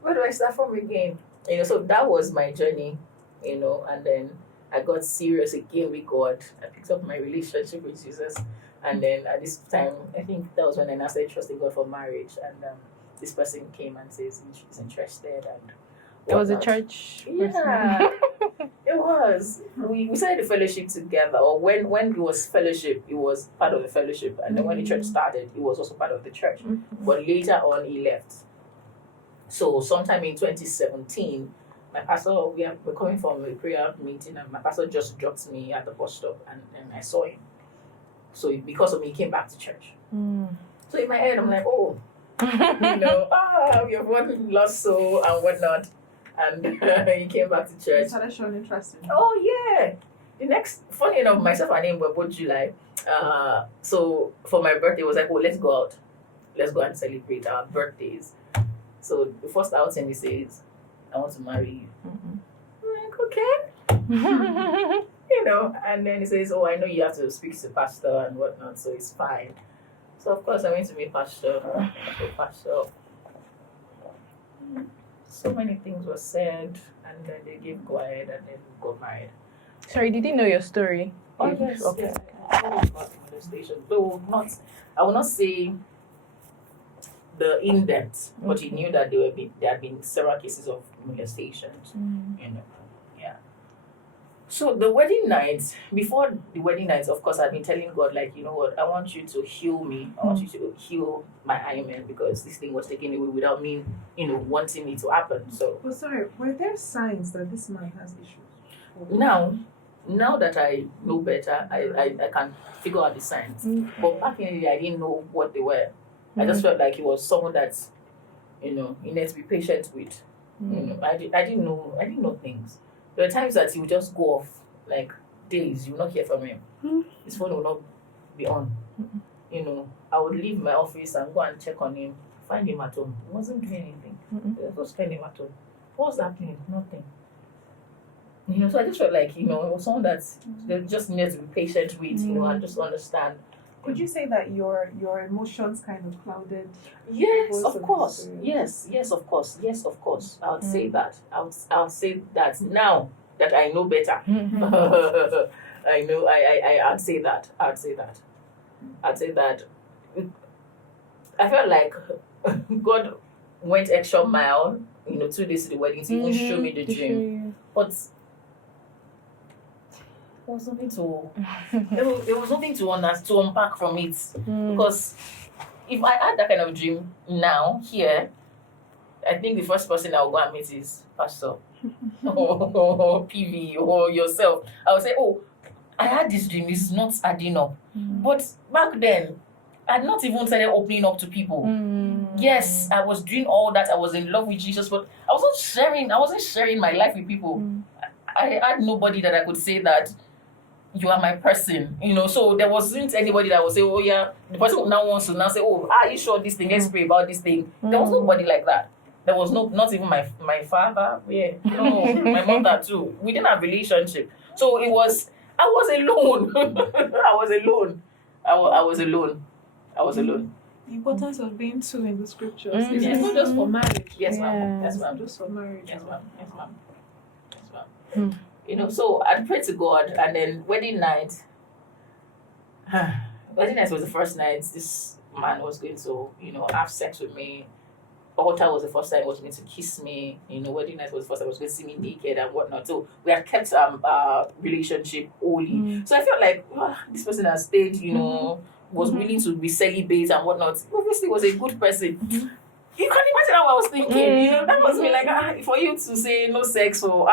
Where do I start from again?" So that was my journey, and then I got serious again with God. I picked up my relationship with Jesus. And then at this time, I think that was when I started trusting God for marriage. And this person came and says he's interested. And it was a church. Yeah, it was. We started the fellowship together. Or when it was fellowship, it was part of the fellowship. And then when the church started, it was also part of the church. But later on, he left. So sometime in 2017, my pastor, we're coming from a prayer meeting, and my pastor just dropped me at the bus stop, and I saw him. So because of me, he came back to church. So in my head, I'm like, "Oh, we have one lost soul and whatnot." And he came back to church. Started showing interest in. Oh yeah. The next, funny enough, myself and him were both July. So for my birthday, it was like, "Oh, let's go out. Let's go and celebrate our birthdays." So the first outing, he says, "I want to marry you." I'm like, "Okay." And then he says, "Oh, I know you have to speak to the pastor and whatnot, so it's fine." So of course I went to meet pastor. So many things were said, and then they gave go ahead, and then we got married. Sorry, did he know your story? Oh yes, Okay. I told about molestation. Though I will not say the in depth, but he knew that there had been several cases of molestations. Yeah. So the wedding night, before the wedding night, of course, I've been telling God, like, "You know what, I want you to heal me. I want you to heal my hymen, because this thing was taken away without me, wanting it to happen." So But sorry, were there signs that this man has issues? now that I know better, I can figure out the signs. But back in the day, I didn't know what they were. I just felt like he was someone that, he needs to be patient with. I didn't know things. There are times that he would just go off, like days, you will not hear from him. His phone will not be on. I would leave my office and go and check on him, find him at home. He wasn't doing anything. Just find him at home. What's happening? Nothing. So I just felt like, it was someone that they just needed to be patient with, and just understand Could you say that your emotions kind of clouded? Yes, Voice of of course. experience. Yes, of course. Yes, of course. I would say that. I would say that now that I know better. I'd say that. I'd say that. I felt like God went extra mile, 2 days to the wedding to even show me the dream. But there was nothing there was nothing to unpack from it. Because if I had that kind of dream now, here, I think the first person I will go and meet is Pastor or PV or yourself. I would say, oh, I had this dream, it's not adding up. But back then, I had not even started opening up to people. Yes, I was doing all that. I was in love with Jesus, but I wasn't sharing my life with people. I had nobody that I could say that you are my person, so there wasn't anybody that would say, oh yeah, the person now wants to now say, oh, are you sure this thing? Let's pray about this thing. There was nobody like that. There was not even my father. Yeah, no, my mother too. We didn't have relationship. So I was alone. I was alone. The importance of being two in the scriptures. Mm. It's not just for marriage. Yes, ma'am. Yeah. Yes, ma'am. Just for marriage. Yes, ma'am. Yes, ma'am. So I'd pray to God, and then wedding night was the first night this man was going to, have sex with me. Altar was the first time he was going to kiss me. Wedding night was the first time he was going to see me naked and whatnot. So we had kept relationship holy. So I felt like this person has stayed, was willing to be celibate and whatnot. Obviously, was a good person. You can imagine how I was thinking. That must be like for you to say no sex or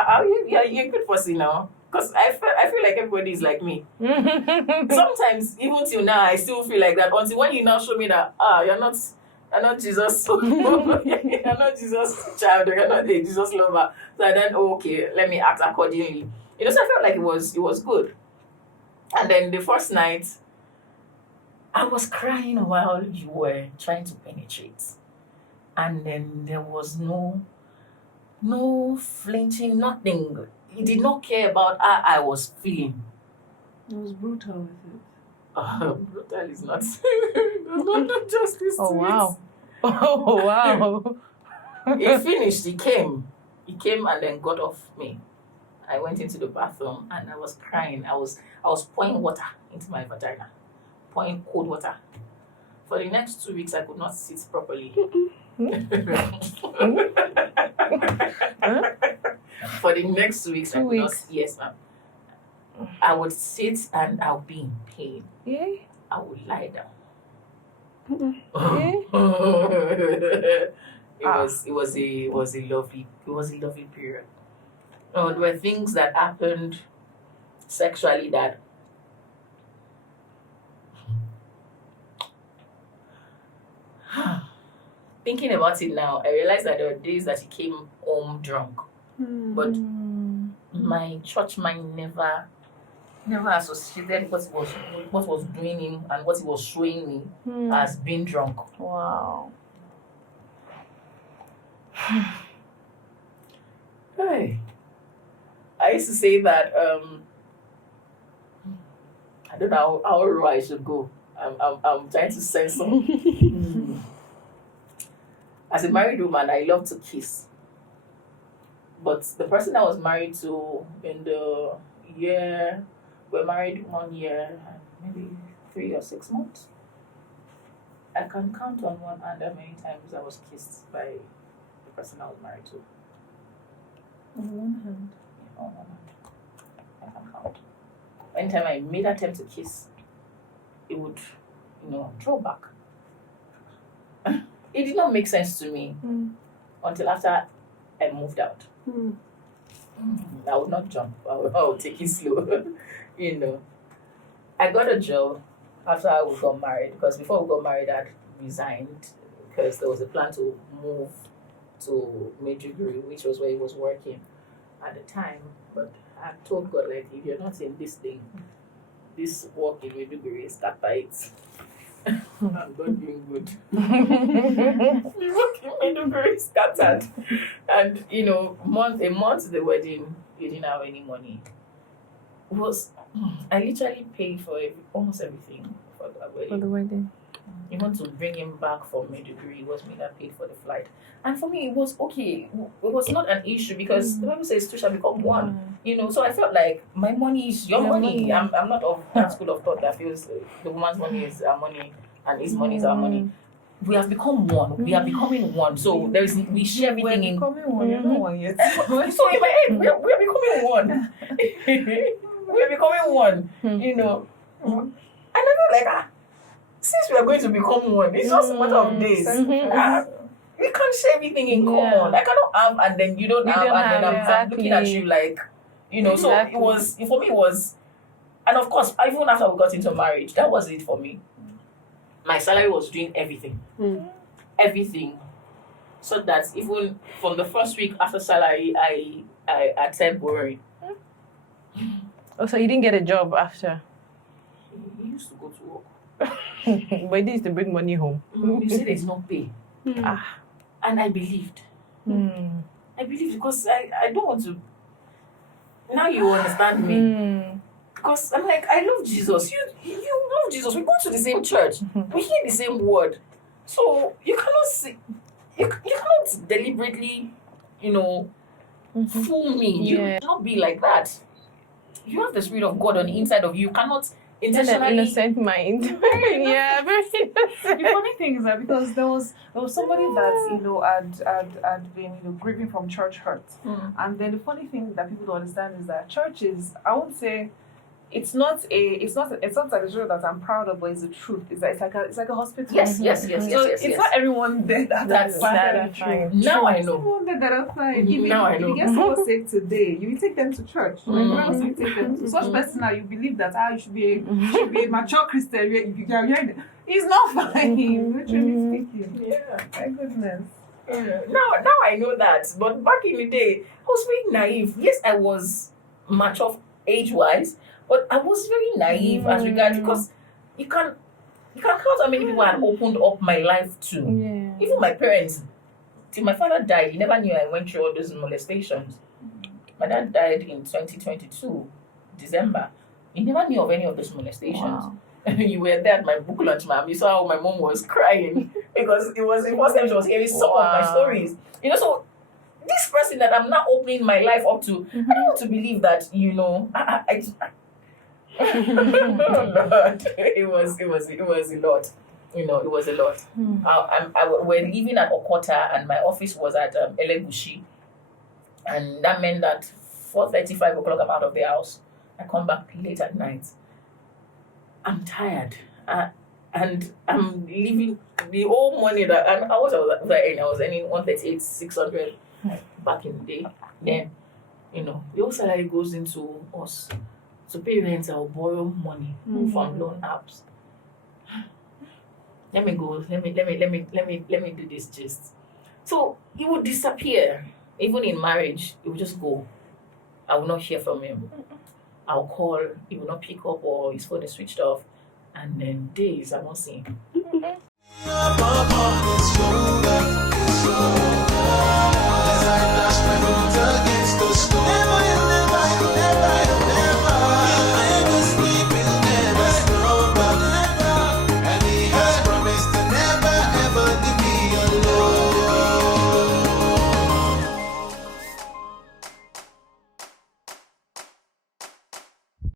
you're a good person now. Because I feel like everybody is like me. Sometimes, even till now, I still feel like that. Until when you now show me that you're not Jesus, you're not Jesus child, or you're not a Jesus lover. So then, okay, let me act accordingly. So I felt like it was good. And then the first night, I was crying while you were trying to penetrate. And then there was no flinching, nothing. He did not care about how I was feeling. It was brutal with it. Brutal is not not justice Oh to wow. Oh wow. it. He finished, he came and then got off me. I went into the bathroom and I was crying. I was pouring water into my vagina. Pouring cold water. For the next 2 weeks I could not sit properly. For the next 2 weeks, 2 weeks. Yes, ma'am. I would sit and I'll be in pain. Yeah. I would lie down. Yeah. It was a lovely period. There were things that happened sexually that thinking about it now, I realized that there were days that he came home drunk. But my church mind never associated what was doing him and what he was showing me as being drunk. Wow. Hey. I used to say that I don't know how raw I should go. I'm trying to censor. As a married woman, I love to kiss. But the person I was married to in the year, we're married 1 year, maybe 3 or 6 months. I can count on one hand how many times I was kissed by the person I was married to. On one hand. Yeah, on one hand. I can count. Anytime I made an attempt to kiss, it would, draw back. It did not make sense to me until after I moved out. I would not jump. I would take it slow. I got a job after we got married, because before we got married, I'd resigned because there was a plan to move to Maiduguri, which was where he was working at the time. But I told God, like, if you're not in this thing, this work in Maiduguri is that tight. I'm not doing good. The work in Maiduguri is scattered. And, a month to the wedding, you didn't have any money. I literally paid for almost everything For the wedding. Even to bring him back from Maiduguri, it was me that paid for the flight. And for me, it was okay. It was not an issue because the Bible says two shall become one. You know, so I felt like my money is your money. I'm not of that school of thought that feels the woman's money is our money and his money is our money. We have become one. We are becoming one. So we share everything in. Becoming one. You're not one yet. So in my head, we are becoming one. We are becoming one. You know, and I feel like since we are going to become one, it's just a matter of days. We can't share everything in common. I cannot have and then you don't have, and then I'm looking at you like, you know. Exactly. So it was for me. It was, and of course, even after we got into marriage, that was it for me. My salary was doing everything, everything, so that even from the first week after salary, I started borrowing. Oh, so you didn't get a job after? He used to go to work. But this is to bring money home. You said there's no pay. And I believed. I believed because I don't want to. Now you understand me. Because I'm like, I love Jesus. You love Jesus. We go to the same church. We hear the same word. So you cannot see. You cannot deliberately, you know, fool me. You cannot be like that. You have the Spirit of God on the inside of you. You cannot intentionally. An innocent mind. Yeah, very innocent. The funny thing is that because there was somebody that had been grieving from church hurt, and then the funny thing that people don't understand is that church is, I won't say, it's not like a story that I'm proud of, but it's the truth. It's like a hospital. Yes. So it's not everyone there that's fine. Now I know. Everyone there that are fine. Now I know. If you get someone sick today, you will take them to church. Like where else you take them to? Such person now, you believe that you should be a mature Christian. It's not fine. Literally speaking. Yeah. My goodness. Yeah. Now I know that. But back in the day, I was being naive. Yes, I was mature age-wise, but I was very naive as regards, because you can count how many people I had opened up my life to. Yeah. Even my parents. Till my father died, he never knew I went through all those molestations. My dad died in 2022, December. He never knew of any of those molestations. Wow. You were there at my book launch, ma'am. You saw how my mom was crying because it was the first time she was hearing some of my stories. You know, so this person that I'm now opening my life up to, I don't want to believe that, you know, oh Lord, it was a lot. You know, it was a lot. We're living at Okota, and my office was at Elegushi, and that meant that 4:30, 5 o'clock I'm out of the house. I come back late at night. I'm tired, and I'm leaving the whole money that I was earning 138, 600 back in the day. Then, you know, the whole salary goes into us. So parents, I'll borrow money from loan apps. Let me go. Let me do this gist. So he would disappear. Even in marriage, he would just go. I will not hear from him. I'll call. He will not pick up, or his phone is switched off. And then days I won't see him.